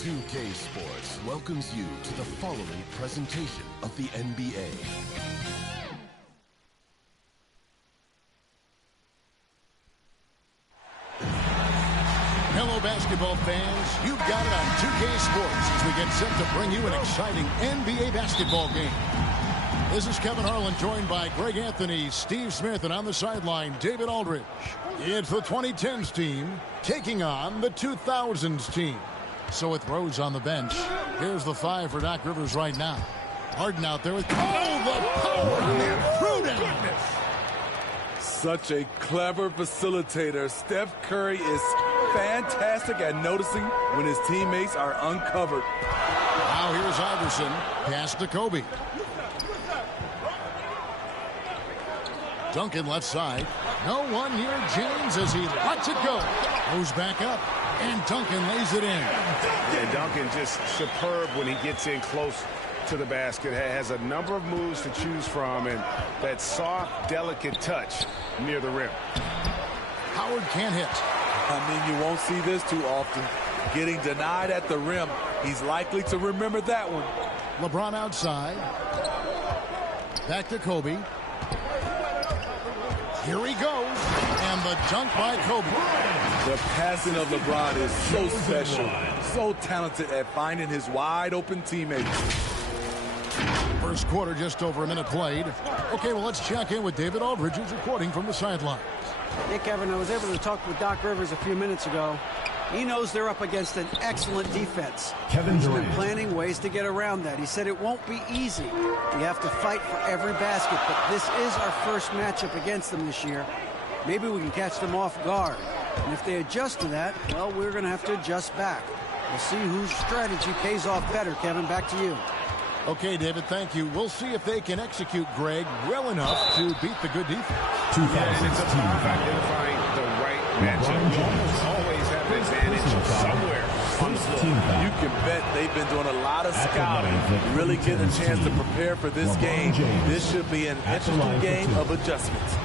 2K Sports welcomes you to the following presentation of the NBA. Hello, basketball fans. You've got it on 2K Sports as we get set to bring you an exciting NBA basketball game. This is Kevin Harlan, joined by Greg Anthony, Steve Smith, and on the sideline, David Aldridge. It's the 2010s team taking on the 2000s team. So with Rose on the bench, here's the five for Doc Rivers right now. Harden out there with the power and threw down. Such a clever facilitator. Steph Curry is fantastic at noticing when his teammates are uncovered. Now here's Iverson, pass to Kobe. Duncan left side. No one near James as he lets it go. Goes back up, and Duncan lays it in. And Duncan just superb when he gets in close to the basket. Has a number of moves to choose from, and that soft, delicate touch near the rim. Howard can't hit. I mean, you won't see this too often. Getting denied at the rim. He's likely to remember that one. LeBron outside. Back to Kobe. Here he goes, and the dunk by Kobe. The passing of LeBron is so special, so talented at finding his wide-open teammates. First quarter, just over a minute played. Okay, well, let's check in with David Aldridge, who's reporting from the sidelines. Hey, Kevin, I was able to talk with Doc Rivers a few minutes ago. He knows they're up against an excellent defense. He's been planning ways to get around that. He said it won't be easy. We have to fight for every basket, but this is our first matchup against them this year. Maybe we can catch them off guard. And if they adjust to that, well, we're going to have to adjust back. We'll see whose strategy pays off better. Kevin, back to you. Okay, David, thank you. We'll see if they can execute Greg well enough to beat the good defense. And it's about identifying the right matchup. Always have the advantage somewhere on the floor. You can bet they've been doing a lot of scouting, really getting a chance to prepare for this game. This should be an interesting game of adjustments.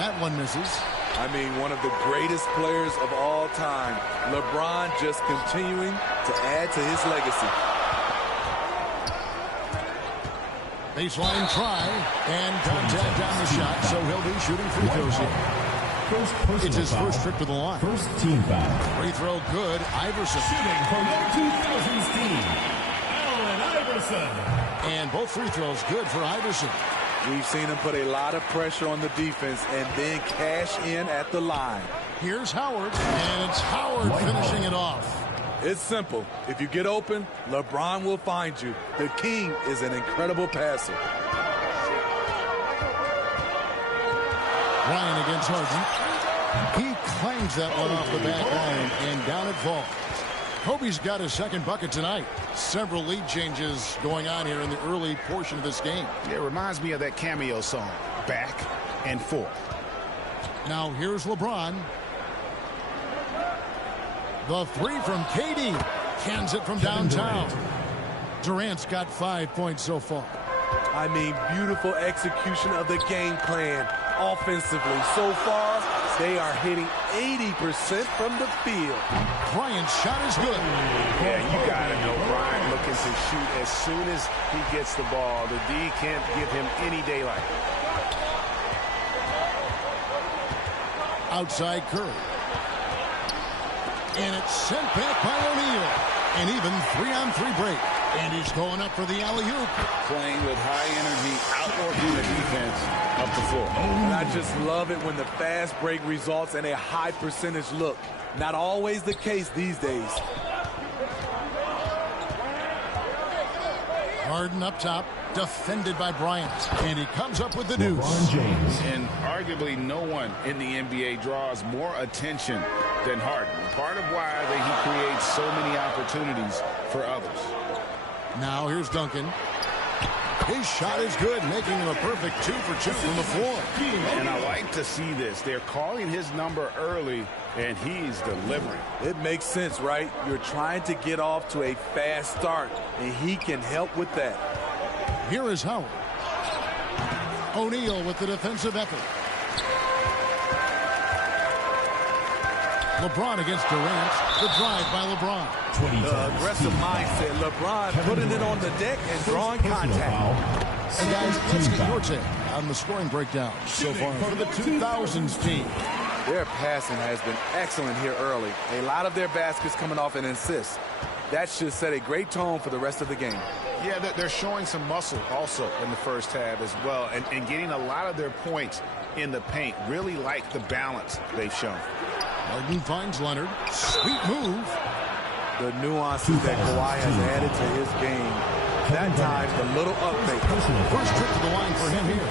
That one misses. I mean, one of the greatest players of all time. LeBron just continuing to add to his legacy. Baseline try, and contact on the shot, so he'll be shooting free throws here. It's his first trip to the line. First team foul. Free throw good. Iverson. Shooting for the 2000s team, Allen Iverson. And both free throws good for Iverson. We've seen him put a lot of pressure on the defense and then cash in at the line. Here's Howard, and it's Howard finishing it off. It's simple. If you get open, LeBron will find you. The king is an incredible passer. Ryan against Harden. He clangs that one off the back line, and down it falls. Kobe's got his second bucket tonight. Several lead changes going on here in the early portion of this game. It reminds me of that cameo song, Back and Forth. Now here's LeBron. The three from KD. Cans it from downtown. Durant's got 5 points so far. I mean, beautiful execution of the game plan offensively. So far, they are hitting 80% from the field. Bryant's shot is good. Yeah, you got to know Bryant looking to shoot as soon as he gets the ball. The D can't give him any daylight. Outside Curry. And it's sent back by O'Neal. And even 3-on-3 break. And he's going up for the alley-oop. Playing with high energy, outworking the defense up the floor. And I just love it when the fast break results in a high percentage look. Not always the case these days. Harden up top, defended by Bryant. And he comes up with the deuce. James. And arguably no one in the NBA draws more attention than Harden. Part of why he creates so many opportunities for others. Now here's Duncan. His shot is good, making him a perfect 2 for 2 from the floor. And I like to see this. They're calling his number early, and he's delivering. It makes sense, right? You're trying to get off to a fast start, and he can help with that. Here is Howard. O'Neal with the defensive effort. LeBron against Durant. The drive by LeBron. The aggressive mindset. LeBron putting it on the deck and drawing contact. And guys, let's get your take on the scoring breakdown so far for the 2000s team. Their passing has been excellent here early. A lot of their baskets coming off an assist. That should set a great tone for the rest of the game. Yeah, they're showing some muscle also in the first half as well, and getting a lot of their points in the paint. Really like the balance they've shown. Harden finds Leonard. Sweet move. The nuances that Kawhi has added to his game. That time, the little update. First trip to the line for him here.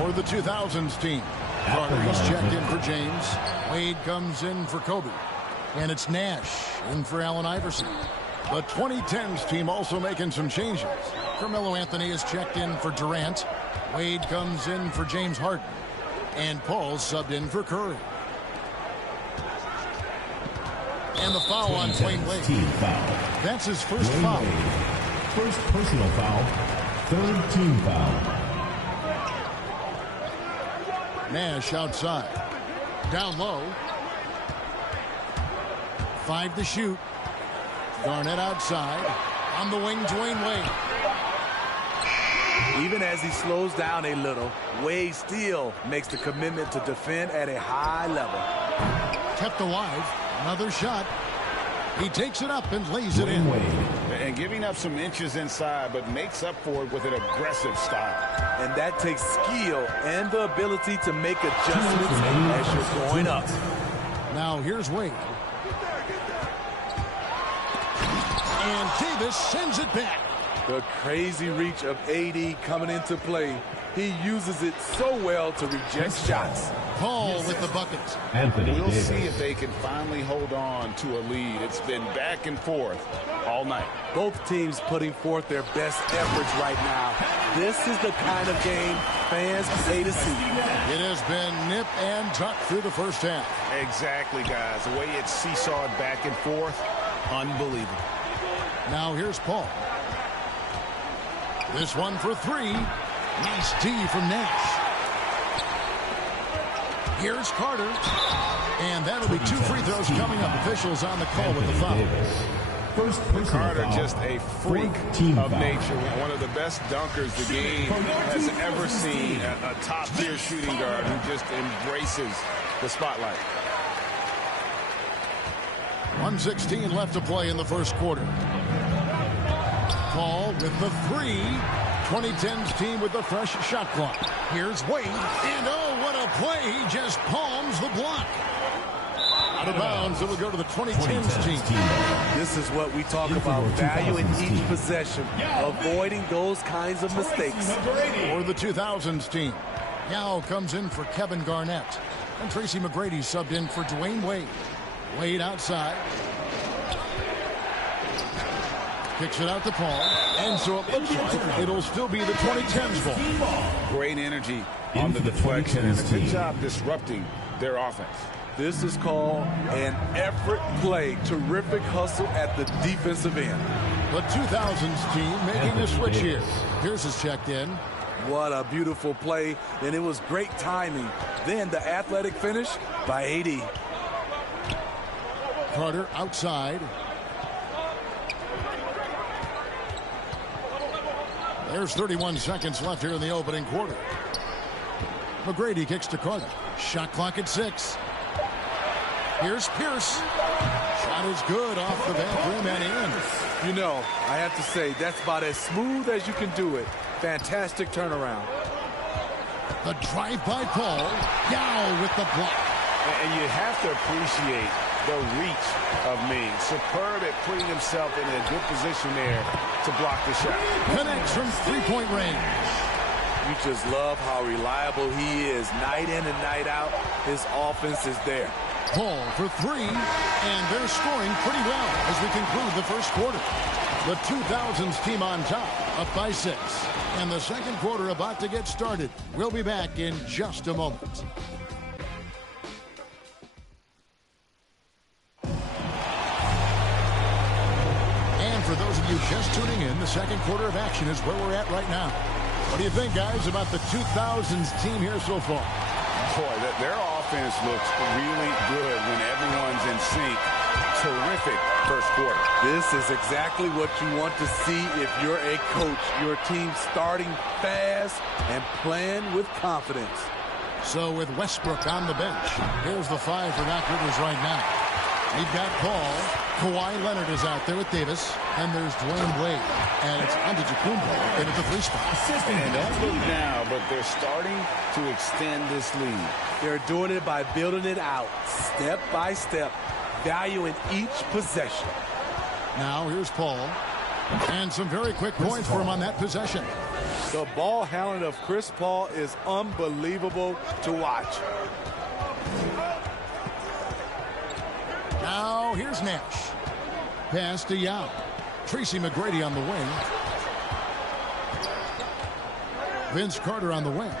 For the 2000s team. Carter is checked in for James. Wade comes in for Kobe. And it's Nash in for Allen Iverson. The 2010s team also making some changes. Carmelo Anthony is checked in for Durant. Wade comes in for James Harden. And Paul's subbed in for Curry. And the foul on Dwayne Wade. That's his first foul. First personal foul. Third team foul. Nash outside. Down low. 5 to shoot. Garnett outside. On the wing, Dwayne Wade. Even as he slows down a little, Wade still makes the commitment to defend at a high level. Kept alive. Another shot. He takes it up and lays it in. And giving up some inches inside, but makes up for it with an aggressive style. And that takes skill and the ability to make adjustments as you're going up. Now here's Wade. And Davis sends it back. The crazy reach of AD coming into play. He uses it so well to reject shots. Paul with the bucket. We'll see if they can finally hold on to a lead. It's been back and forth all night. Both teams putting forth their best efforts right now. This is the kind of game fans pay to see. It has been nip and tuck through the first half. Exactly, guys. The way it's seesawed back and forth, unbelievable. Now here's Paul. This one for 3. Nice D from Nash. Here's Carter. And that'll be 2 free throws coming up. Officials on the call with the foul. Carter, just a freak of nature. One of the best dunkers the game has ever seen. A top-tier shooting guard who just embraces the spotlight. 1:16 left to play in the first quarter. Paul with the 3. 2010's team with the fresh shot clock. Here's Wade. And oh, what a play. He just palms the block. Out of bounds. It'll go to the 2010's team. This is what we talk about, value in each possession, avoiding those kinds of mistakes. For the 2000's team. Yao comes in for Kevin Garnett. And Tracy McGrady subbed in for Dwayne Wade. Wade outside. Kicks it out to Paul. And so it looks like it'll still be the 2010's ball. Great energy on the deflection and a good job disrupting their offense. This is called an effort play. Terrific hustle at the defensive end. The 2000's team making a switch here. Pierce is checked in. What a beautiful play. And it was great timing. Then the athletic finish by AD. Carter outside. There's 31 seconds left here in the opening quarter. McGrady kicks to Carter. Shot clock at 6. Here's Pierce. Shot is good off the back rim and in. You know, I have to say, that's about as smooth as you can do it. Fantastic turnaround. The drive by Paul. Yao with the block. And you have to appreciate the reach of Ming. Superb at putting himself in a good position there to block the shot. Connects from three-point range. You just love how reliable he is. Night in and night out, his offense is there. Paul for 3, and they're scoring pretty well as we conclude the first quarter. The 2000's team on top, up by 6. And the second quarter about to get started. We'll be back in just a moment. For those of you just tuning in, the second quarter of action is where we're at right now. What do you think, guys, about the 2000's team here so far? Boy, their offense looks really good when everyone's in sync. Terrific first quarter. This is exactly what you want to see if you're a coach. Your team starting fast and playing with confidence. So with Westbrook on the bench, here's the 5 for Doc Rivers right now. We've got Paul. Kawhi Leonard is out there with Davis. And there's Dwayne Wade. And it's Antetokounmpo into the free spot. And that's good now, but they're starting to extend this lead. They're doing it by building it out, step by step, valuing each possession. Now here's Paul. And some very quick points for him on that possession. The ball handling of Chris Paul is unbelievable to watch. Now here's Nash. Pass to Yao. Tracy McGrady on the wing. Vince Carter on the wing.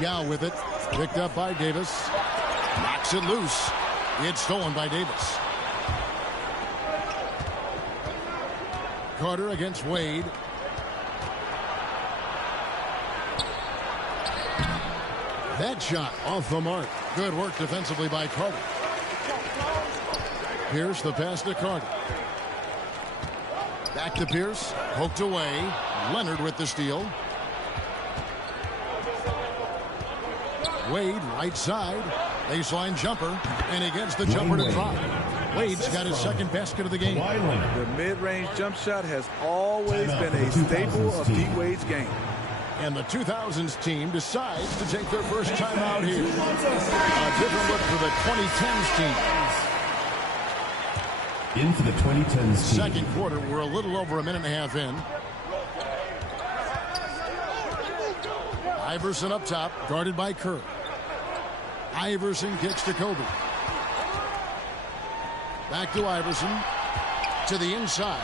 Yao with it. Picked up by Davis. Knocks it loose. It's stolen by Davis. Carter against Wade. That shot off the mark. Good work defensively by Carter. Pierce, the pass to Carter. Back to Pierce. Poked away. Leonard with the steal. Wade, right side. Baseline jumper. And he gets the jumper to drop. Wade's got his second basket of the game. The mid-range jump shot has always been a staple of D-Wade's game. And the 2000s team decides to take their first time out here. A different look for the 2010s team. In for the 2010s team. Second quarter, we're a little over a minute and a half in. Iverson up top, guarded by Kerr. Iverson kicks to Kobe. Back to Iverson. To the inside.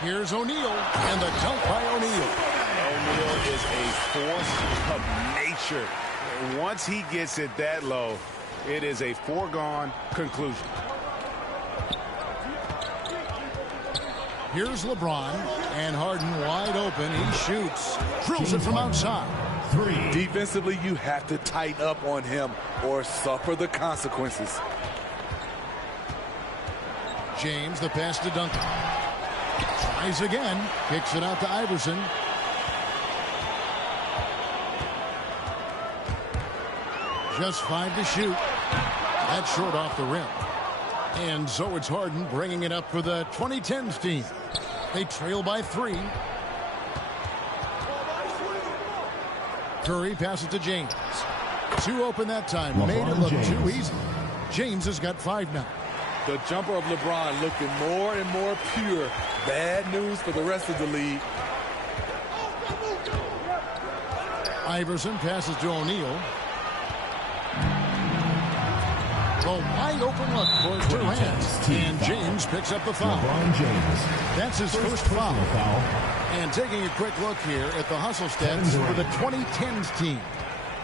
Here's O'Neal. And the dunk by O'Neal. O'Neal is a force of nature. Once he gets it that low, it is a foregone conclusion. Here's LeBron. And Harden wide open. He shoots. Drills it from outside. 3. Defensively, you have to tighten up on him or suffer the consequences. James, the pass to Duncan. Tries again. Kicks it out to Iverson. Just 5 to shoot. That's short off the rim. And so it's Harden bringing it up for the 2010s team. They trail by 3. Curry passes to James. 2 open that time. Made it look too easy. James has got 5 now. The jumper of LeBron looking more and more pure. Bad news for the rest of the league. Iverson passes to O'Neal. The wide open look for Durant. And James picks up the foul. That's his first foul. And taking a quick look here at the hustle stats for the 2010s team.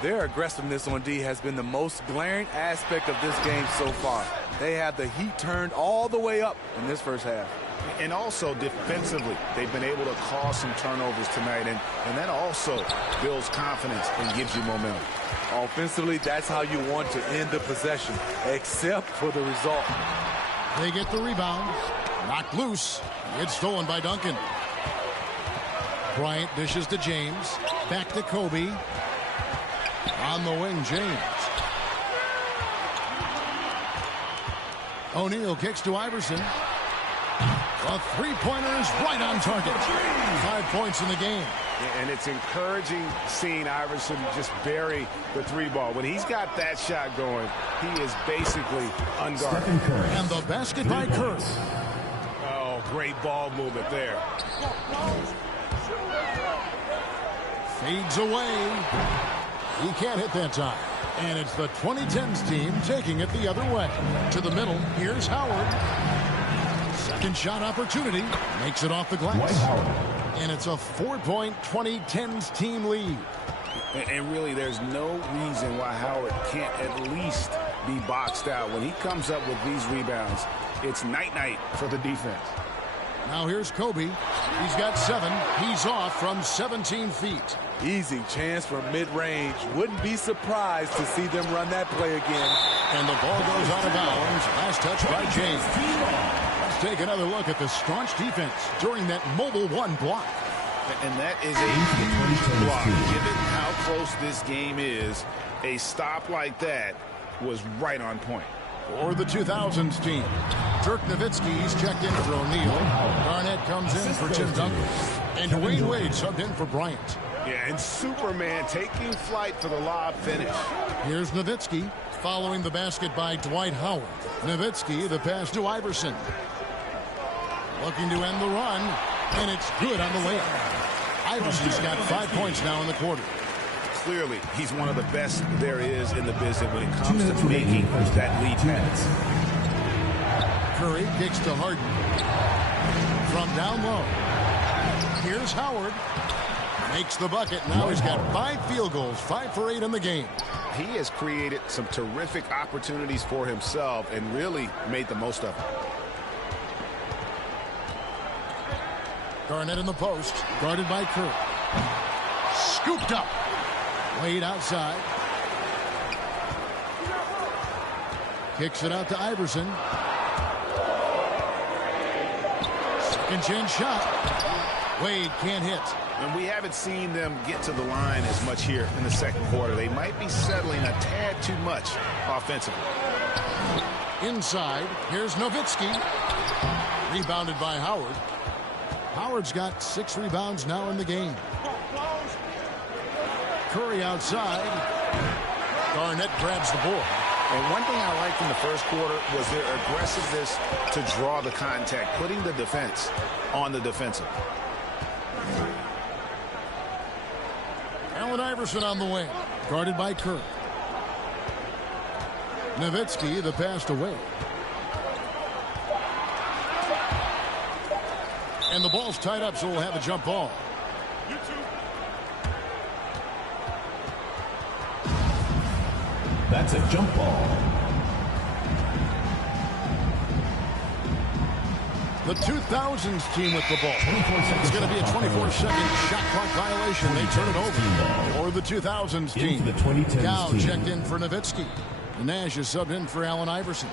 Their aggressiveness on D has been the most glaring aspect of this game so far. They have the heat turned all the way up in this first half. And also defensively, they've been able to cause some turnovers tonight, and that also builds confidence and gives you momentum. Offensively, that's how you want to end the possession, except for the result. They get the rebound. Knocked loose. It's stolen by Duncan. Bryant dishes to James. Back to Kobe. On the wing, James. O'Neal kicks to Iverson. A three-pointer is right on target. 5 points in the game. And it's encouraging seeing Iverson just bury the 3-ball. When he's got that shot going, he is basically unguarded. And the basket by Curry. Oh, great ball movement there. Fades away. He can't hit that time. And it's the 2010s team taking it the other way. To the middle, here's Howard. Second shot opportunity. Makes it off the glass. And it's a 4-point 2010s team lead. And really, there's no reason why Howard can't at least be boxed out. When he comes up with these rebounds, it's night-night for the defense. Now here's Kobe. He's got 7. He's off from 17 feet. Easy chance from mid-range. Wouldn't be surprised to see them run that play again. And the ball goes out of bounds. Last touch by James. Let's take another look at the staunch defense during that mobile 1 block. And that is a huge block. Given how close this game is, a stop like that was right on point. For the 2000s team, Dirk Nowitzki's checked in for O'Neal. Garnett comes in for Tim Duncan. And Dwayne Wade subbed in for Bryant. Yeah, and Superman taking flight for the lob finish. Here's Nowitzki following the basket by Dwight Howard. Nowitzki, the pass to Iverson. Looking to end the run, and it's good on the layup. Iverson's got 5 points now in the quarter. Clearly, he's one of the best there is in the business when it comes to making that lead pass. Curry kicks to Harden. From down low. Here's Howard. Makes the bucket. Now he's got 5 field goals, 5 for 8 in the game. He has created some terrific opportunities for himself and really made the most of them. Garnett in the post, guarded by Curry. Scooped up. Wade outside. Kicks it out to Iverson. Second chance shot. Wade can't hit. And we haven't seen them get to the line as much here in the second quarter. They might be settling a tad too much offensively. Inside, here's Nowitzki. Rebounded by Howard. Howard's got 6 rebounds now in the game. Curry outside. Garnett grabs the board. And one thing I liked in the first quarter was their aggressiveness to draw the contact, putting the defense on the defensive. Allen Iverson on the wing, guarded by Curry. Nowitzki, the pass to Wade. And the ball's tied up, so we'll have a jump ball. That's a jump ball. The 2000s team with the ball. It's going to be a 24-second shot clock violation. They turn it over. Or the 2000s team. Gow checked in for Nowitzki. Nash is subbed in for Allen Iverson.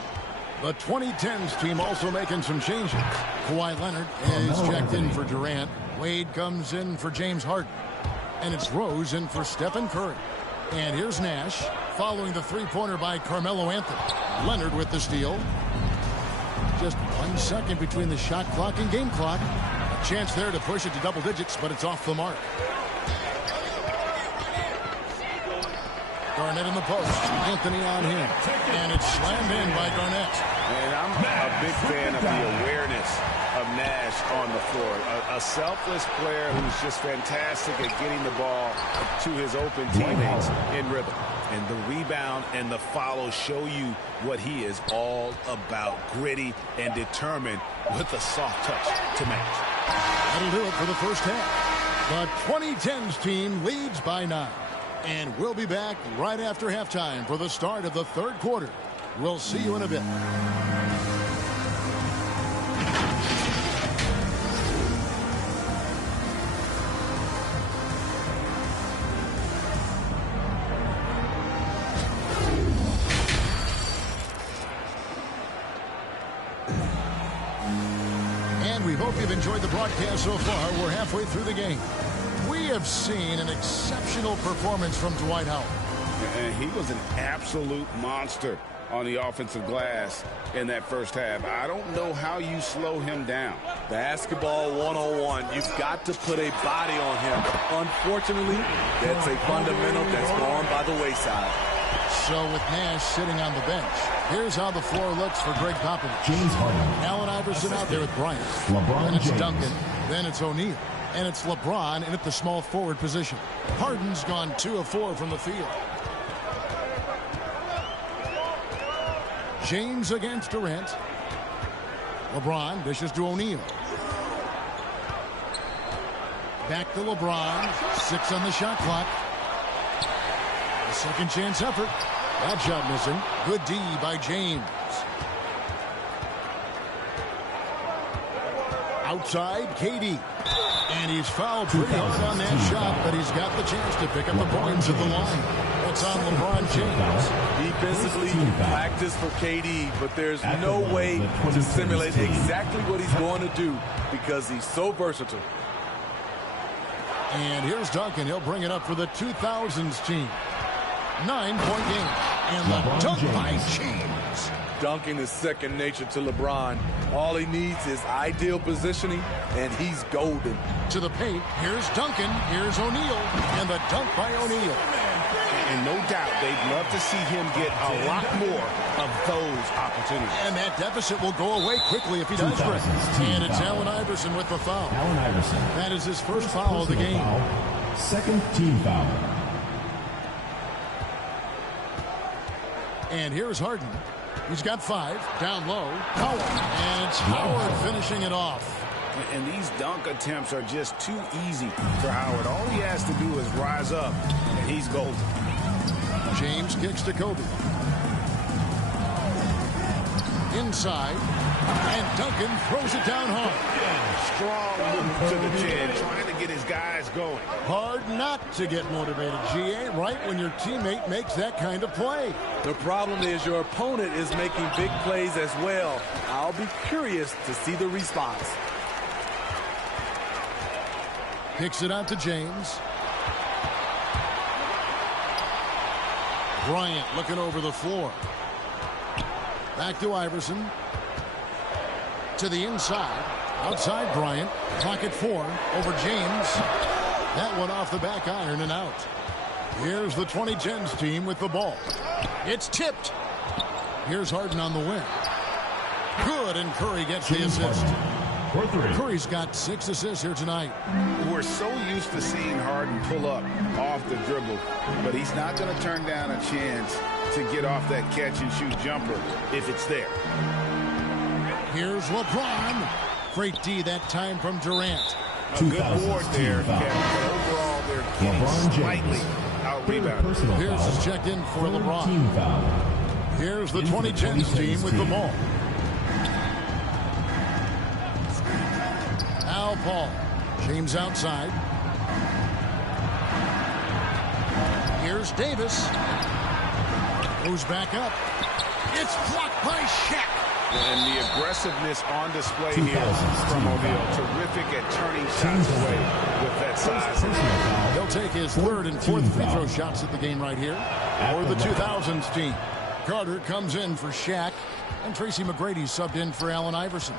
The 2010s team also making some changes. Kawhi Leonard is checked in for Durant. Wade comes in for James Harden. And it's Rose in for Stephen Curry. And here's Nash following the three-pointer by Carmelo Anthony. Leonard with the steal. Just 1 second between the shot clock and game clock. A chance there to push it to double digits, but it's off the mark. Garnett in the post. Anthony on him. And it's slammed in by Garnett. And I'm a big fan of the awareness of Nash on the floor. A selfless player who's just fantastic at getting the ball to his open teammates in rhythm. And the rebound and the follow show you what he is all about. Gritty and determined with a soft touch to match. That'll do it for the first half. The 2010s team leads by 9. And we'll be back right after halftime for the start of the third quarter. We'll see you in a bit. And we hope you've enjoyed the broadcast so far. We're halfway through the game. We have seen an exceptional performance from Dwight Howard. And he was an absolute monster on the offensive glass in that first half. I don't know how you slow him down. Basketball 101. You've got to put a body on him. Unfortunately, that's a fundamental that's gone by the wayside. So with Nash sitting on the bench, here's how the floor looks for Greg Popovich. James Harden. Allen Iverson out there with Bryant. LeBron Then it's James. Duncan. Then it's O'Neal. And it's LeBron in at the small forward position. Harden's gone 2 of 4 from the field. James against Durant. LeBron dishes to O'Neal. Back to LeBron. 6 on the shot clock. A second chance effort. That shot missing. Good D by James. Outside, KD. And he's fouled pretty hard on that shot, but he's got the chance to pick up the points at the line. That's on LeBron James. Defensively practice for KD, but there's no way to simulate exactly what he's going to do because he's so versatile. And here's Duncan. He'll bring it up for the 2000s team. 9-point game. And the dunk by James. Dunking is second nature to LeBron. All he needs is ideal positioning, and he's golden. To the paint. Here's Duncan. Here's O'Neal. And the dunk by O'Neal. And no doubt they'd love to see him get a lot more of those opportunities. And that deficit will go away quickly if he does break. And it's Allen Iverson with the foul. Allen Iverson. That is his first foul of the game. Foul. Second team foul. And here's Harden. He's got 5. Down low. Howard. And it's Howard finishing it off. And these dunk attempts are just too easy for Howard. All he has to do is rise up, and he's golden. James kicks to Kobe. Inside. And Duncan throws it down hard. Strong move to the chin, trying to get his guys going. Hard not to get motivated, GA, right when your teammate makes that kind of play. The problem is your opponent is making big plays as well. I'll be curious to see the response. Kicks it out to James. Bryant looking over the floor. Back to Iverson. To the inside. Outside Bryant. Clock at 4. Over James. That one off the back iron and out. Here's the 2010s team with the ball. It's tipped. Here's Harden on the wing. Good, and Curry gets the assist. Curry's got 6 assists here tonight. We're so used to seeing Harden pull up off the dribble, but he's not going to turn down a chance to get off that catch-and-shoot jumper if it's there. Here's LeBron. Great D that time from Durant. A good board there, Kevin, but overall they're getting slightly out-rebounded. Pierce is checked in for LeBron. Here's the 2010s team with the ball. Al Paul. James outside. Here's Davis. Goes back up. It's blocked by Shaq. And the aggressiveness on display here from O'Neal. Terrific at turning shots away with that size. He'll take his third and fourth free throw shots at the game right here. For the 2000s team. Carter comes in for Shaq. And Tracy McGrady subbed in for Allen Iverson.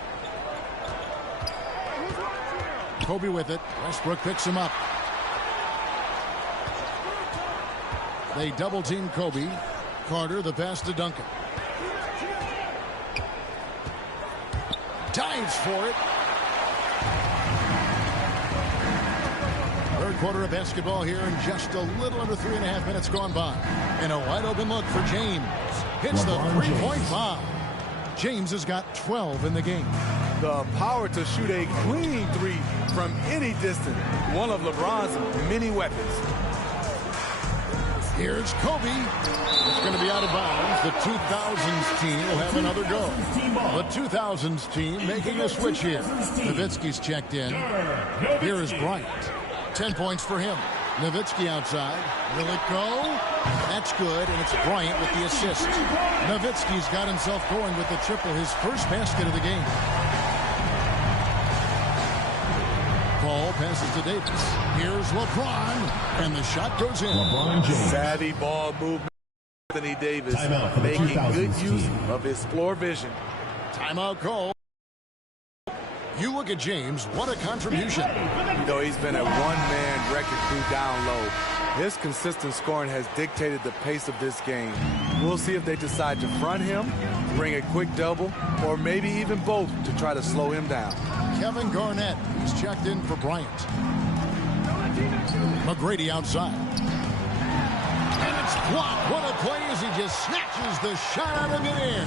Kobe with it. Westbrook picks him up. They double team Kobe. Carter the pass to Duncan. Dives for it. Third quarter of basketball here and just a little under 3.5 minutes gone by. And a wide open look for James. Hits the three-point bomb. James has got 12 in the game. The power to shoot a clean three from any distance. One of LeBron's many weapons. Here's Kobe. It's going to be out of bounds. The 2000s team will have another go. The 2000s team making a switch here. Nowitzki's checked in. Here is Bryant. 10 points for him. Nowitzki outside. Will it go? That's good, and it's Bryant with the assist. Nowitzki's got himself going with the triple, his first basket of the game. Ball passes to Davis. Here's LeBron, and the shot goes in. LeBron James. Savvy ball movement. Anthony Davis making good use of his floor vision. Timeout call. You look at James, what a contribution. You know, he's been a one-man wrecking crew down low. His consistent scoring has dictated the pace of this game. We'll see if they decide to front him, bring a quick double, or maybe even both to try to slow him down. Kevin Garnett, he's checked in for Bryant. McGrady outside. And it's blocked. What a play as he just snatches the shot out of midair.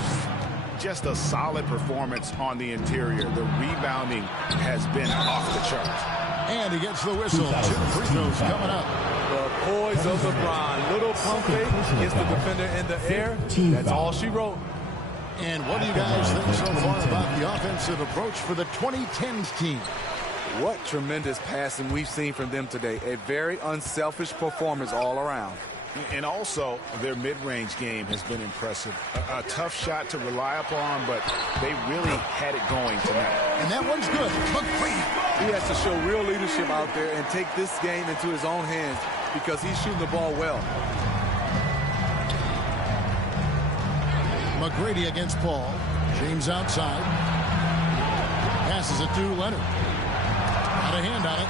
Just a solid performance on the interior. The rebounding has been off the charts. And he gets the whistle. 2 free throws coming up. The poise of LeBron. Little pump fake, gets the defender in the air. That's all she wrote. And what do you guys think so far about the offensive approach for the 2010s team. What tremendous passing we've seen from them today. A very unselfish performance all around. And also, their mid-range game has been impressive. A tough shot to rely upon, but they really had it going tonight. And that one's good. McGrady. He has to show real leadership out there and take this game into his own hands because he's shooting the ball well. McGrady against Paul. James outside. Passes it to Leonard. Got a hand on it.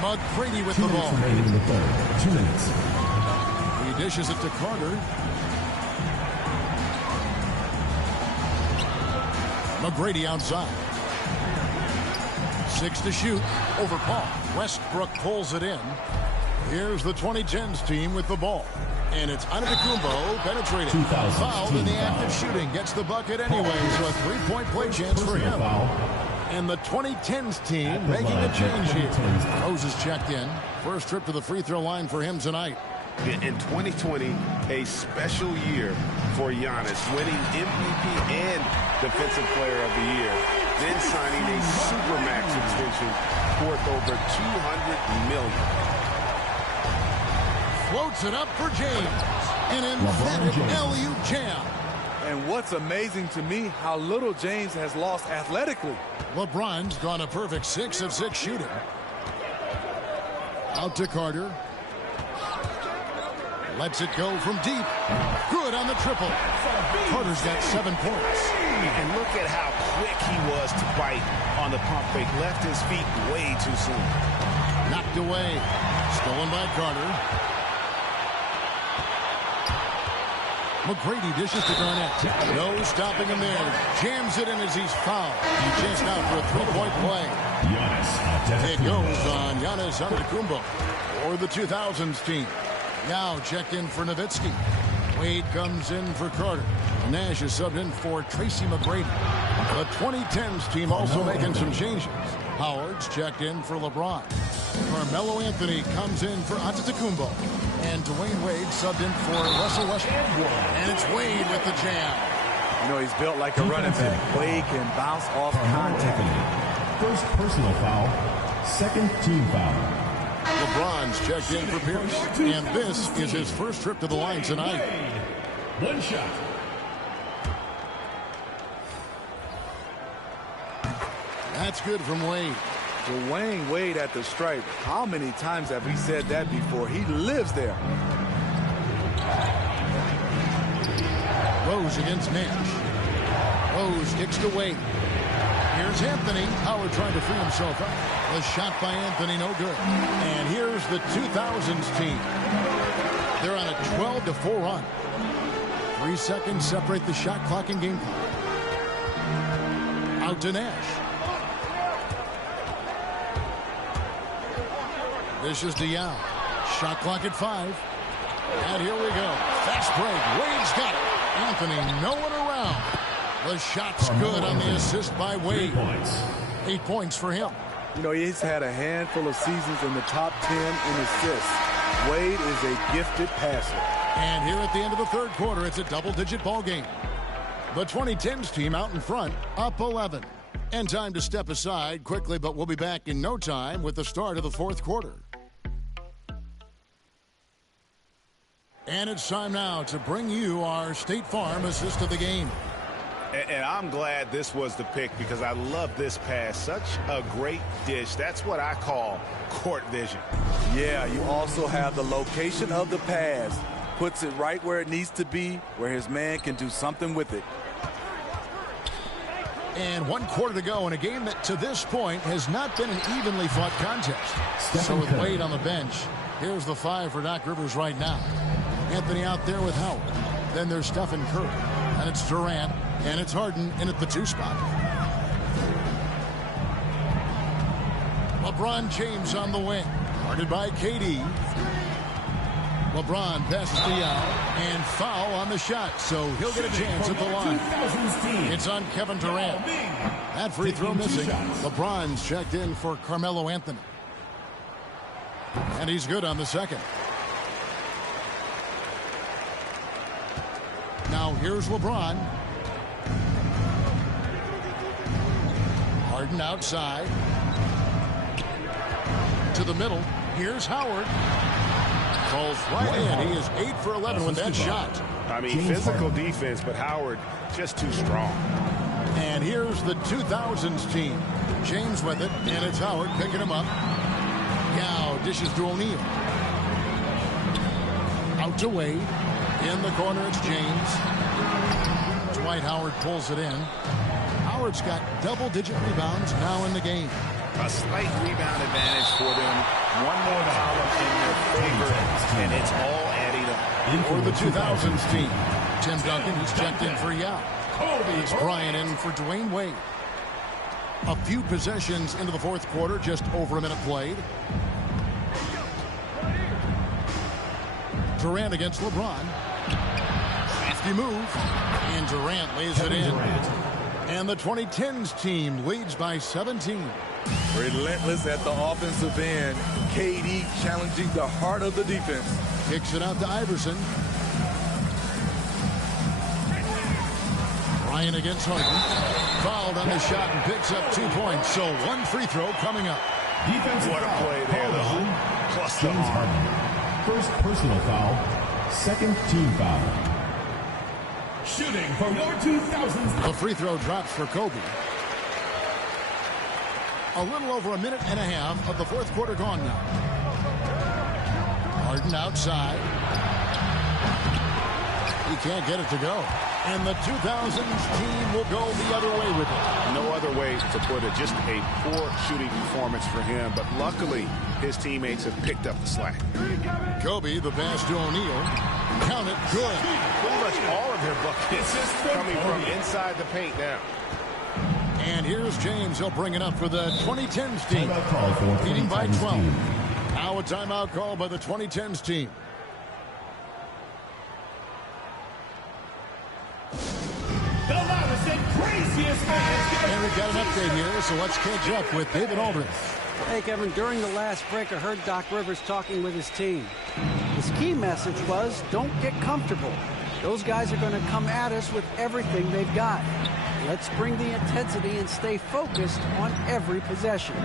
McGrady with the ball. 2 minutes. He dishes it to Carter. McGrady outside. 6 to shoot. Over Paul. Westbrook pulls it in. Here's the 2010s team with the ball. And it's Antetokounmpo penetrating. Fouled in the act of shooting. Gets the bucket anyway, so a three-point play chance for him. And the 2010s team making a change here. Rose is checked in. First trip to the free throw line for him tonight. In 2020, a special year for Giannis, winning MVP and Defensive Player of the Year, then signing a Supermax extension worth over $200 million. Floats it up for James. An emphatic LU jam. And what's amazing to me, how little James has lost athletically. LeBron's gone a perfect 6 of 6 shooting. Out to Carter. Lets it go from deep. Good on the triple. Carter's got 7 points. And look at how quick he was to bite on the pump fake. Left his feet way too soon. Knocked away. Stolen by Carter. McGrady dishes to Garnett. No stopping him there. Jams it in as he's fouled. He chased out for a three-point play. It goes on Giannis Antetokounmpo for the 2000s team. Now checked in for Nowitzki. Wade comes in for Carter. Nash is subbed in for Tracy McGrady. The 2010s team also making some changes. Howard's checked in for LeBron. Carmelo Anthony comes in for Antetokounmpo. And Dwayne Wade subbed in for Russell Westbrook. And it's Wade with the jam. You know, he's built like a running back. Wade can bounce off contact. First personal foul. Second team foul. LeBron's checked in for Pierce. And this is his first trip to the line tonight. One shot. That's good from Wade. Dwayne Wade at the stripe. How many times have we said that before? He lives there. Rose against Nash. Rose kicks to Wade. Here's Anthony. Howard trying to free himself up. The shot by Anthony, no good. And here's the 2000s team. They're on a 12-4 run. 3 seconds separate the shot clock and game clock. Out to Nash. This is Diallo. Shot clock at 5. And here we go. Fast break. Wade's got it. Anthony, no one around. The shot's good on the assist by Wade. 8 points for him. You know, he's had a handful of seasons in the top 10 in assists. Wade is a gifted passer. And here at the end of the third quarter, it's a double-digit ball game. The 2010s team out in front, up 11. And time to step aside quickly, but we'll be back in no time with the start of the fourth quarter. And it's time now to bring you our State Farm assist of the game. And I'm glad this was the pick because I love this pass. Such a great dish. That's what I call court vision. Yeah, you also have the location of the pass. Puts it right where it needs to be, where his man can do something with it. And 1 quarter to go in a game that to this point has not been an evenly fought contest. So with Wade on the bench, here's the 5 for Doc Rivers right now. Anthony out there with Howard. Then there's Stephen Curry. And it's Durant. And it's Harden in at the 2 spot. LeBron James on the wing. Guarded by KD. LeBron passes to Diallo. And foul on the shot. So he'll get a chance at the line. It's on Kevin Durant. That free throw missing. LeBron's checked in for Carmelo Anthony. And he's good on the second. Now Here's LeBron. Harden outside. To the middle. Here's Howard. Falls right in. He is 8 for 11 with that shot. I mean, physical defense, but Howard just too strong. And here's the 2000s team. James with it, and it's Howard picking him up. Now dishes to O'Neal. Out to Wade. In the corner, it's James. Dwight Howard pulls it in. Howard's got double-digit rebounds now in the game. A slight rebound advantage for them. One more column in their favor, and it's all adding up. For the 2000s team, Tim Duncan, he's checked in for Yao. It's Bryant in for Dwayne Wade. A few possessions into the fourth quarter, just over a minute played. Durant against LeBron. Crafty move. And Durant lays it in. And the 2010s team leads by 17. Relentless at the offensive end. KD challenging the heart of the defense. Kicks it out to Iverson. Bryant against Harden. Fouled on the shot and picks up 2 points. So one free throw coming up. Defensive What a foul. play there, though. Plus the James arm. Harden. First personal foul. Second team foul. Shooting for your 2000s. The free throw drops for Kobe. A little over a minute and a half of the fourth quarter gone now. Harden outside. He can't get it to go. And the 2000s team will go the other way with it. No other way to put it. Just a poor shooting performance for him. But luckily, his teammates have picked up the slack. Kobe, the pass to O'Neal. Count it, good. Pretty much all of their buckets coming from inside the paint now. And here's James. He'll bring it up for the 2010s team. Timeout call for Leading by 2010s 12. team. Now a timeout call by the 2010s team. The loudest and craziest fans. And we've got an update here, so let's catch up with David Aldridge. Hey, Kevin, during the last break, I heard Doc Rivers talking with his team. His key message was, don't get comfortable. Those guys are going to come at us with everything they've got. Let's bring the intensity and stay focused on every possession.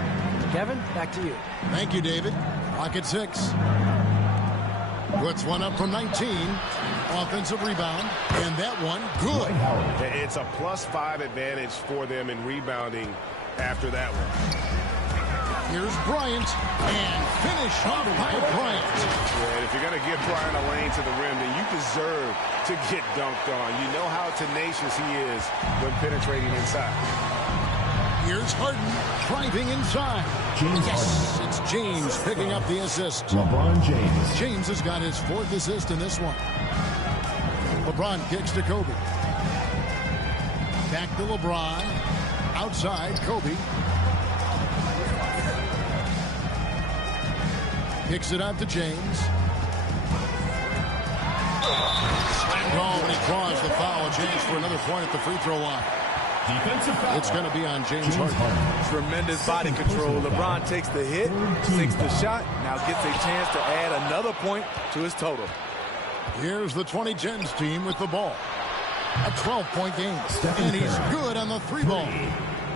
Kevin, back to you. Thank you, David. Rocket 6. Puts one up from 19. Offensive rebound. And that one, good. It's a +5 advantage for them in rebounding after that one. Here's Bryant. And finish off by Bryant. Yeah, and if you're going to give Bryant a lane to the rim, then you deserve to get dunked on. You know how tenacious he is when penetrating inside. Here's Harden driving inside. James Yes, Harden. it's James picking up the assist. LeBron James. James has got his 4th assist in this one. LeBron kicks to Kobe. Back to LeBron. Outside, Kobe. Kicks it out to James. Slam home, and he draws the foul. A chance for another point at the free throw line. Defensive foul. It's going to be on James Harden. Tremendous body control. LeBron takes the hit, sinks the shot, now gets a chance to add another point to his total. Here's the 2010s team with the ball. A 12-point game. And he's good on the 3-ball.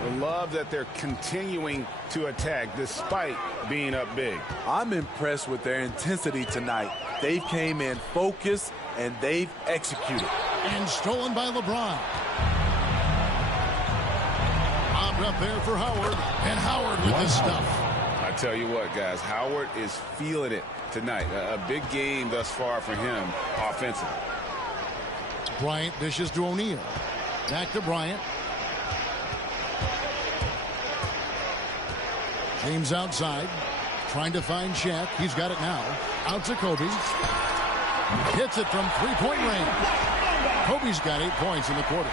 I love that they're continuing to attack despite being up big. I'm impressed with their intensity tonight. They've came in focused and they've executed. And stolen by LeBron. Bobbed up there for Howard. And Howard with the stuff. I tell you what, guys, Howard is feeling it tonight. A big game thus far for him offensively. Bryant dishes to O'Neal. Back to Bryant. James outside. Trying to find Shaq. He's got it now. Out to Kobe. Hits it from 3-point range. Kobe's got 8 points in the quarter.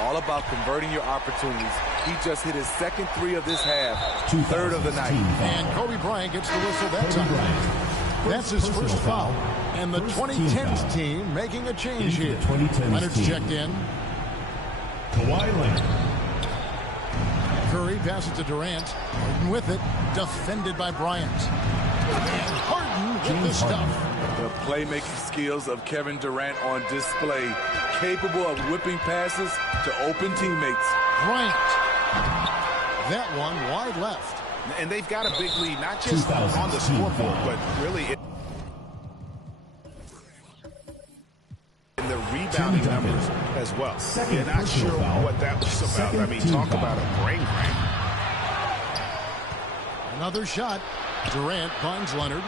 All about converting your opportunities. He just hit his second 3 of this half, 2/3 of the night. And Kobe Bryant gets the whistle that time. That's his first foul. And the 2010s team making a change here. Leonard's checked in. Kawhi Leonard. Curry passes to Durant. Harden with it. Defended by Bryant. Harden with the stuff. The playmaking skills of Kevin Durant on display, capable of whipping passes to open teammates. Bryant. That one wide left. And they've got a big lead, not just on the scoreboard, but really in the rebounding numbers as well. You're not sure what that was about. I mean, talk about a brain cramp. Another shot. Durant finds Leonard.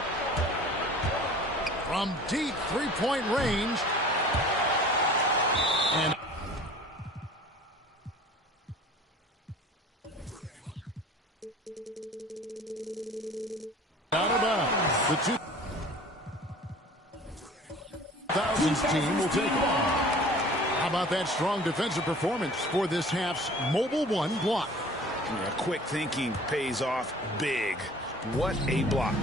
From deep three-point range. And out of bounds. The 2000s team will take it. How about that strong defensive performance for this half's Mobile One block? Yeah, quick thinking pays off big. What a block.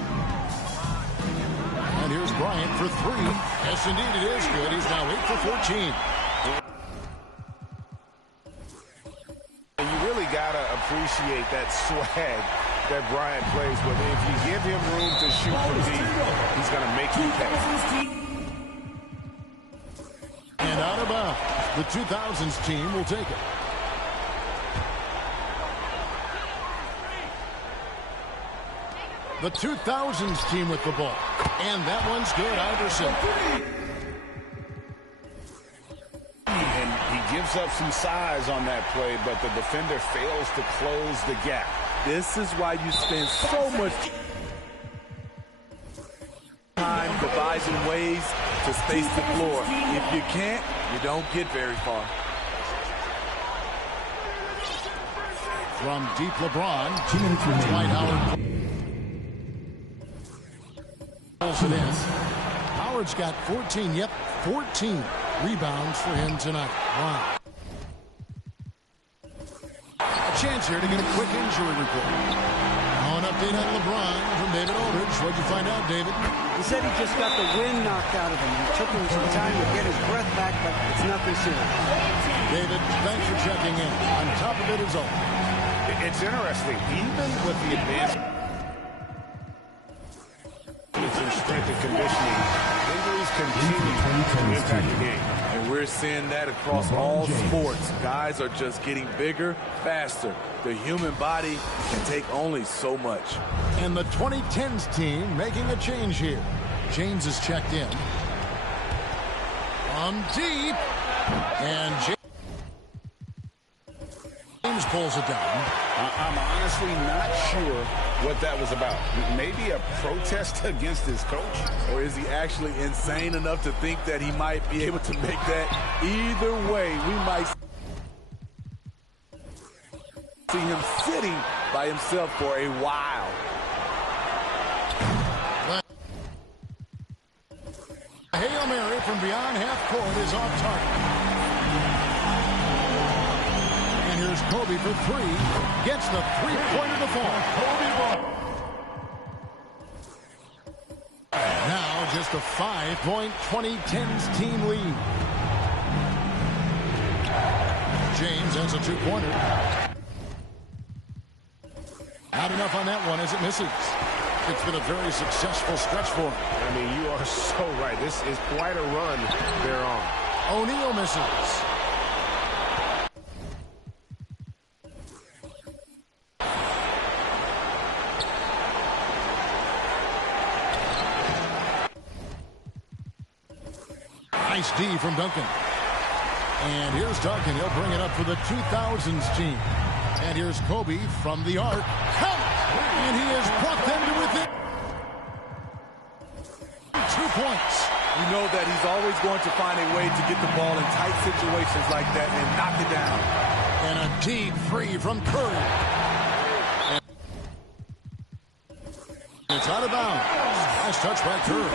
And here's Bryant for three. Yes, indeed, it is good. He's now 8 for 14. And you really got to appreciate that swag that Bryant plays with. If you give him room to shoot from deep, he's going to make you pay. And out of bounds. The 2000s team will take it. The 2000s team with the ball. And that one's good, Iverson. And he gives up some size on that play, but the defender fails to close the gap. This is why you spend so much time devising ways to space the floor. If you can't, you don't get very far. From deep LeBron. Dwight Howard pulls it in. Howard's got 14. Yep, 14 rebounds for him tonight. Wow. A chance here to get a quick injury report. Now an update on LeBron from David Aldridge. What'd you find out, David? He said he just got the wind knocked out of him. It took him some time to get his breath back, but it's nothing serious. David, thanks for checking in. On top of it is all. It's interesting. Even with the advancements in strength and conditioning, injuries continue to impact the game. And we're seeing that across all sports. Guys are just getting bigger, faster. The human body can take only so much. And the 2010s team making a change here. James is checked in. From deep. And James pulls it down. I'm honestly not sure what that was about. Maybe a protest against his coach? Or is he actually insane enough to think that he might be able to make that? Either way, we might see him sitting by himself for a while. Hail Mary from beyond half court is off target. And here's Kobe for three. Gets the three-pointer to fall. Now just a 5-point 2010s team lead. James has a two-pointer. Not enough on that one as it misses. It's been a very successful stretch for him. I mean, you are so right. This is quite a run they're on. O'Neal misses. Nice D from Duncan. And here's Duncan. He'll bring it up for the 2000s team. And here's Kobe from the arc. Count! And he has brought them to within 2 points. You know that he's always going to find a way to get the ball in tight situations like that and knock it down. And a deep three from Curry. And it's out of bounds. Nice touch by Curry.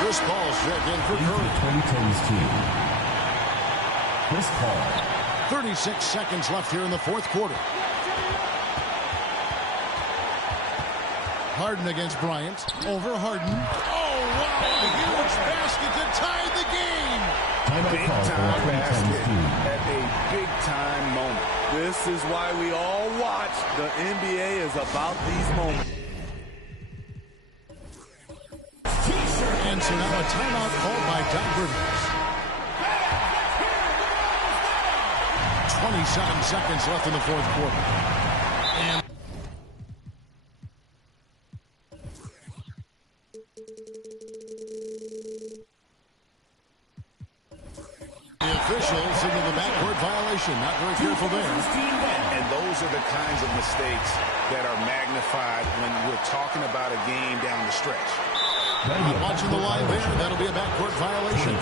Chris Paul's checked in for Curry. 2010's team. Chris Paul. 36 seconds left here in the fourth quarter. Harden against Bryant. Over Harden. Oh, wow! A huge basket to tie the game. Big-time basket at a big-time moment. This is why we all watch. The NBA is about these moments. And so now a timeout called by Doc Rivers. 27 seconds left in the fourth quarter. And the officials signal the backcourt violation. Not very careful there. And those are the kinds of mistakes that are magnified when we're talking about a game down the stretch. Watching the line there, that'll be a backcourt violation.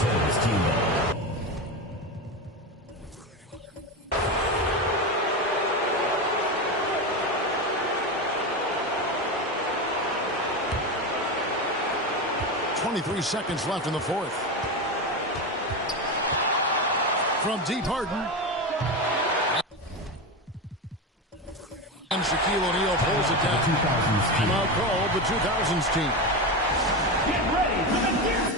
23 seconds left in the fourth. From deep, Harden. And Shaquille O'Neal pulls it down. Timeout called the 2000s team. Get ready for the next.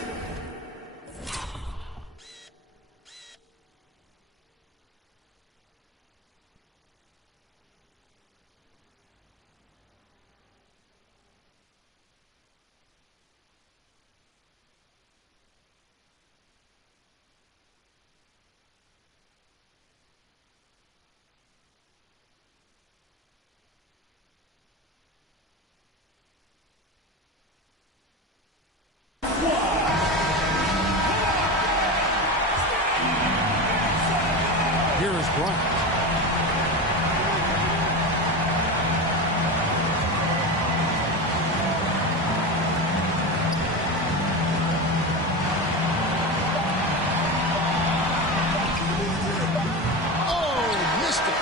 Here is Bryant. Oh, missed it.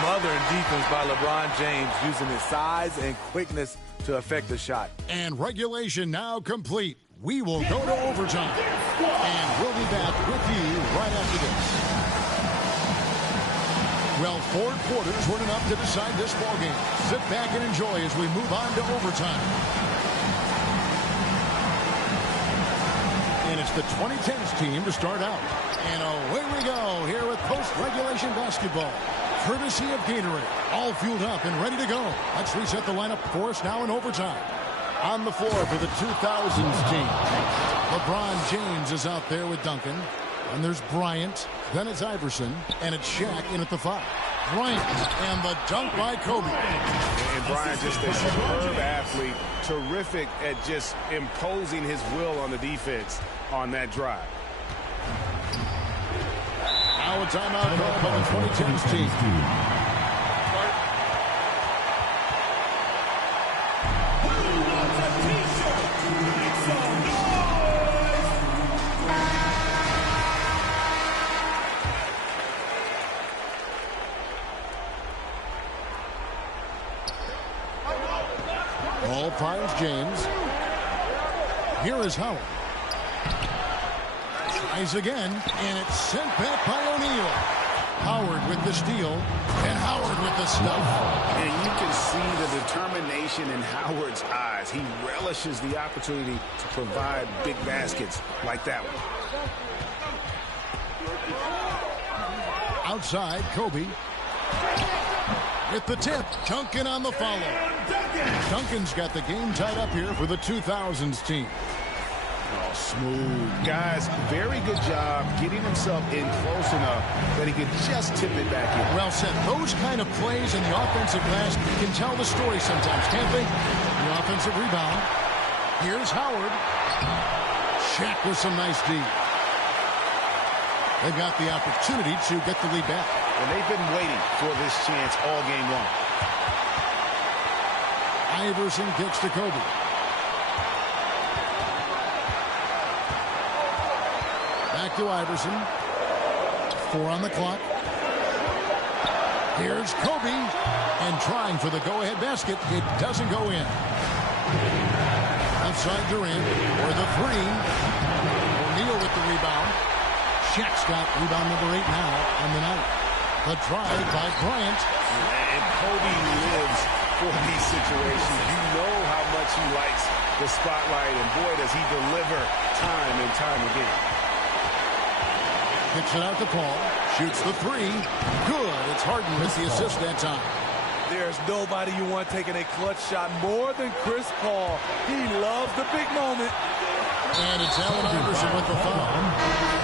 Smothering defense by LeBron James, using his size and quickness to affect the shot. And regulation now complete. We will go to overtime. And we'll be back with you right after this. Well, 4 quarters weren't enough to decide this ballgame. Sit back and enjoy as we move on to overtime. And it's the 2010s team to start out. And away we go here with post-regulation basketball. Courtesy of Gatorade. All fueled up and ready to go. Let's reset the lineup for us now in overtime. On the floor for the 2000s team. LeBron James is out there with Duncan. And there's Bryant. Then it's Iverson. And it's Shaq in at the 5. Bryant and the dunk by Kobe. And Bryant, just a superb athlete. Terrific at just imposing his will on the defense on that drive. Now a timeout called by the 2010s team. Ball finds James. Here is Howard. Tries again, and it's sent back by O'Neal. Howard with the steal, and Howard with the stuff. And you can see the determination in Howard's eyes. He relishes the opportunity to provide big baskets like that one. Outside, Kobe. With the tip, Duncan on the follow. Duncan's got the game tied up here for the 2000s team. Oh, smooth. Guys, very good job getting himself in close enough that he could just tip it back in. Well said. Those kind of plays in the offensive glass can tell the story sometimes, can't they? The offensive rebound. Here's Howard. Shaq with some nice D. They've got the opportunity to get the lead back. And they've been waiting for this chance all game long. Iverson kicks to Kobe. Back to Iverson. 4 on the clock. Here's Kobe. And trying for the go-ahead basket. It doesn't go in. Outside Durant for the 3. O'Neal with the rebound. Shaq's got rebound number 8 now on the night. The drive by Bryant. And Kobe lives for these situations. You know how much he likes the spotlight, and boy, does he deliver time and time again. Kicks it out to Paul. Shoots the 3. Good. It's Harden with the assist that time. There's nobody you want taking a clutch shot more than Chris Paul. He loves the big moment. And it's Allen Iverson with the foul.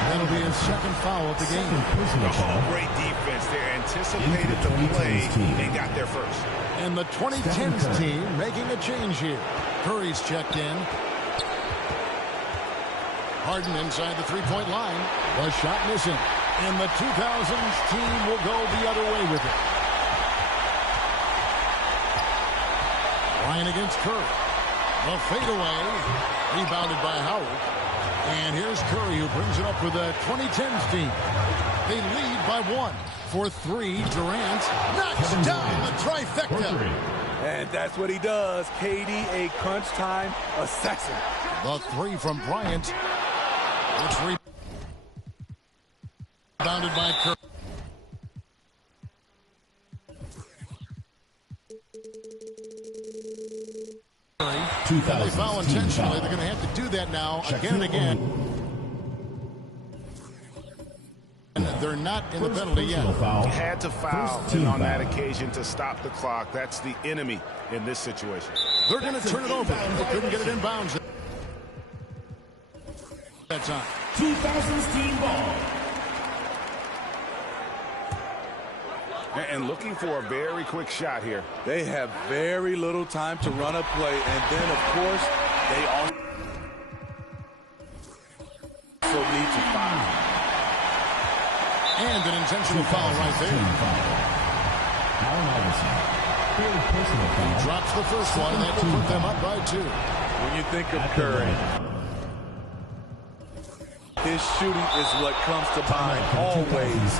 That'll be his second foul of the game. Oh, great defense there. Anticipated the play and got there first. And the 2010s team making a change here. Curry's checked in. Harden inside the three-point line. The shot missing. And the 2000s team will go the other way with it. Ryan against Curry. The fadeaway. Rebounded by Howard. And here's Curry who brings it up with the 2010s team. They lead by 1. For 3, Durant knocks down the trifecta. And that's what he does. KD, a crunch time assassin. The 3 from Bryant. It's rebounded by Curry. They foul intentionally. They're going to have to do that now again and again. And they're not in the penalty yet. Had to foul on that occasion to stop the clock. That's the enemy in this situation. They're going to turn it over. They couldn't get it in bounds. That time. 2000s team ball. And looking for a very quick shot here. They have very little time to run a play, and then, of course, they also need to foul. And an intentional foul right there. He drops the first one, and that will put them up by 2. When you think of Curry, his shooting is what comes to mind always.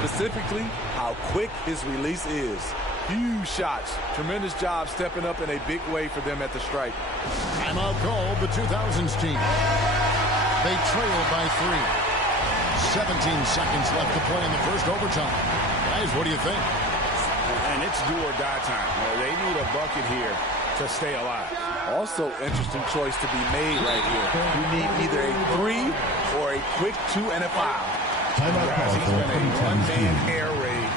Specifically, how quick his release is. Huge shots. Tremendous job stepping up in a big way for them at the stripe. Timeout called the 2000s team. They trail by 3. 17 seconds left to play in the first overtime. Guys, what do you think? And it's do or die time. They need a bucket here to stay alive. Also, interesting choice to be made right here. You need either a 3 or a quick 2 and a foul. Guys, he's been a one-man air raid.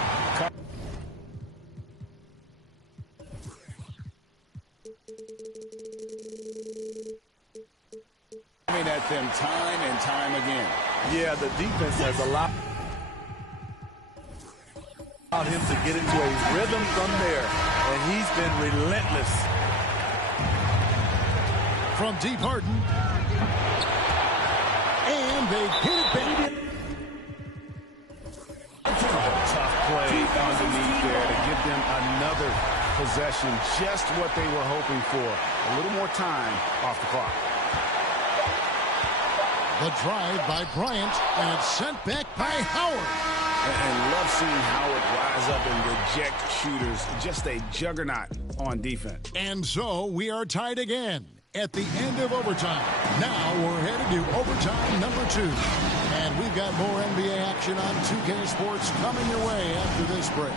Coming at them time and time again. Yeah, the defense has allowed him to get into a rhythm from there, and he's been relentless. From deep, Harden. And they get it back. Tough play underneath there to give them another possession. Just what they were hoping for. A little more time off the clock. The drive by Bryant, and it's sent back by Howard. And love seeing Howard rise up and reject shooters. Just a juggernaut on defense. And so we are tied again at the end of overtime. Now we're headed to overtime number 2. And we've got more NBA action on 2K Sports coming your way after this break.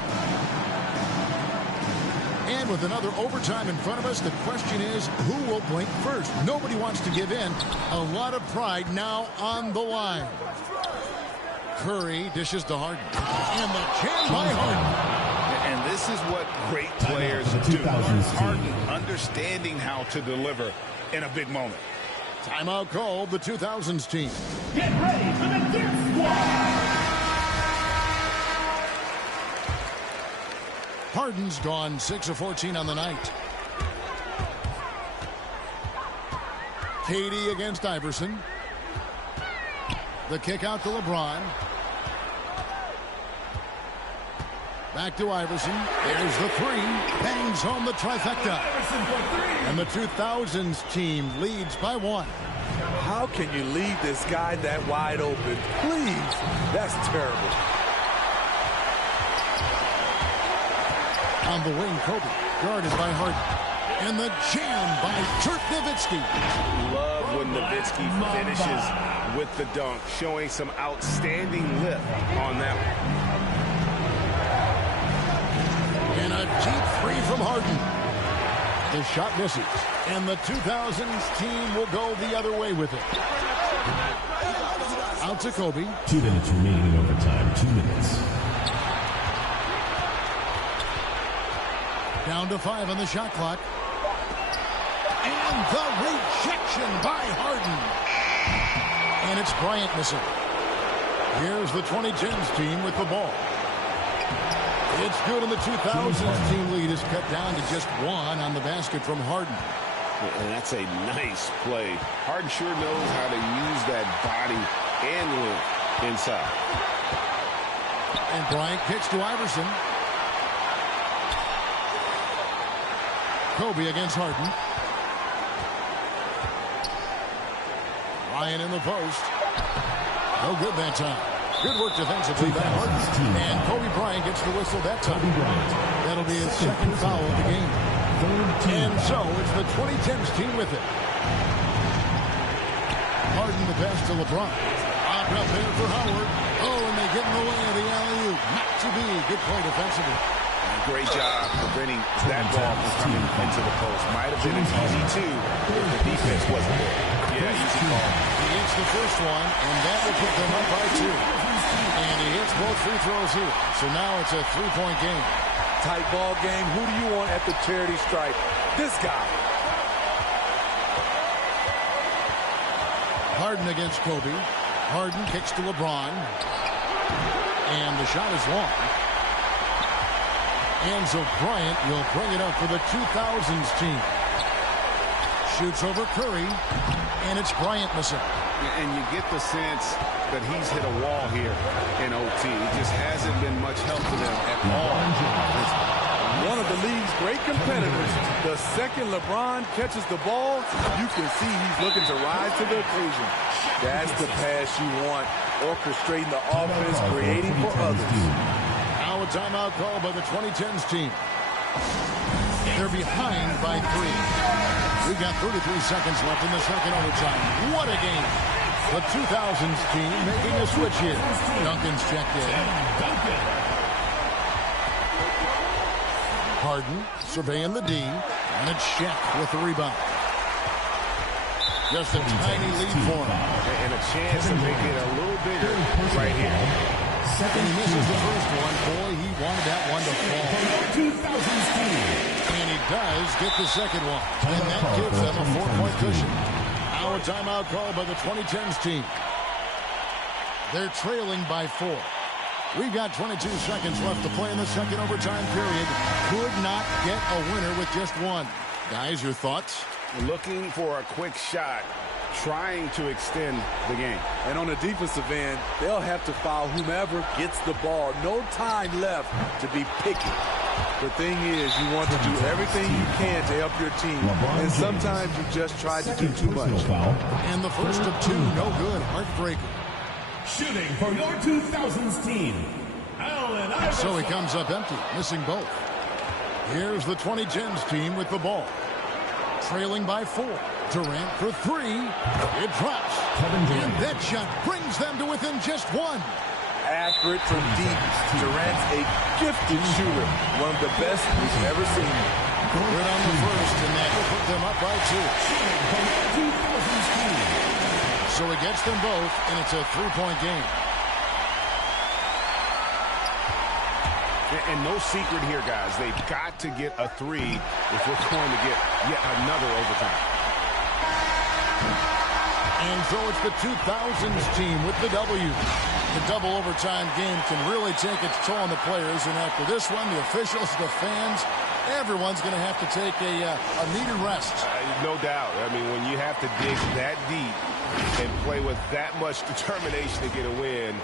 And with another overtime in front of us, the question is, who will blink first? Nobody wants to give in. A lot of pride now on the line. Curry dishes to Harden. And the jam by Harden. And this is what great players do. Harden understanding how to deliver in a big moment. Timeout called the 2000s team. Get ready for the Dip Squad. Harden's gone 6 of 14 on the night. KD against Iverson. The kick out to LeBron. Back to Iverson. There's the 3. Bangs home the trifecta. And the 2000s team leads by 1. How can you leave this guy that wide open? Please. That's terrible. On the wing, Kobe, guarded by Harden. And the jam by Dirk Nowitzki. Love when Nowitzki finishes with the dunk, showing some outstanding lift on that one. And a deep 3 from Harden. The shot misses. And the 2000s team will go the other way with it. Out to Kobe. 2 minutes remaining in overtime. 2 minutes. Down to 5 on the shot clock. And the rejection by Harden. And it's Bryant missing. Here's the 2010s team with the ball. It's good, and the 2000s team lead is cut down to just 1 on the basket from Harden. And that's a nice play. Harden sure knows how to use that body and length inside. And Bryant kicks to Iverson. Kobe against Harden. Ryan in the post. No good that time. Good work defensively by Harden. And Kobe Bryant gets the whistle that time. That'll be his second foul of the game. And so it's the 2010s team with it. Harden the pass to LeBron. Up there for Howard. Oh, and they get in the way of the alley-oop. Not to be. Good play defensively. Great job preventing that ball from coming into the post. Might have been an easy two if the defense wasn't there. Yeah, easy call. He hits the first one, and that will put them up by 2. And he hits both free throws here. So now it's a 3-point game. Tight ball game. Who do you want at the charity stripe? This guy. Harden against Kobe. Harden kicks to LeBron. And the shot is long. And so Bryant will bring it up for the 2000s team. Shoots over Curry. And it's Bryant missing. And you get the sense that he's hit a wall here in OT. It just hasn't been much help to them at all. One of the league's great competitors. The second LeBron catches the ball, you can see he's looking to rise to the occasion. That's the pass you want. Orchestrating the offense, creating for others. Now a timeout call by the 2010s team. They're behind by 3. We've got 33 seconds left in the second overtime. What a game. The 2000s team making a switch here. Duncan's checked in. Harden surveying the D. And it's Shaq with the rebound. Just a tiny lead for him. And a chance to make it a little bigger right here. And he misses the first one. Boy, he wanted that one to fall. And he does get the second one. And that gives them a 4-point cushion. Now a timeout call by the 2010s team. They're trailing by 4. We've got 22 seconds left to play in the second overtime period. Could not get a winner with just 1. Guys, your thoughts? Looking for a quick shot, trying to extend the game. And on the defensive end, they'll have to foul whomever gets the ball. No time left to be picky. The thing is, you want to do everything you can to help your team. And sometimes you just try to do too much. And the first of 2, no good. Heartbreaker. Shooting for your 2000s team, Allen Iverson. So he comes up empty, missing both. Here's the 2010s team with the ball. Trailing by 4. Durant for 3. It drops. And that shot brings them to within just 1. Accurate from deep. Durant's a gifted shooter. One of the best we've ever seen. Good on the first, and that will put them up by 2. So he gets them both, and it's a 3-point game. And no secret here, guys. They've got to get a 3 if we're going to get yet another overtime. And so it's the 2000s team with the W. The double overtime game can really take its toll on the players. And after this one, the officials, the fans, everyone's going to have to take a needed rest. No doubt. I mean, when you have to dig that deep and play with that much determination to get a win,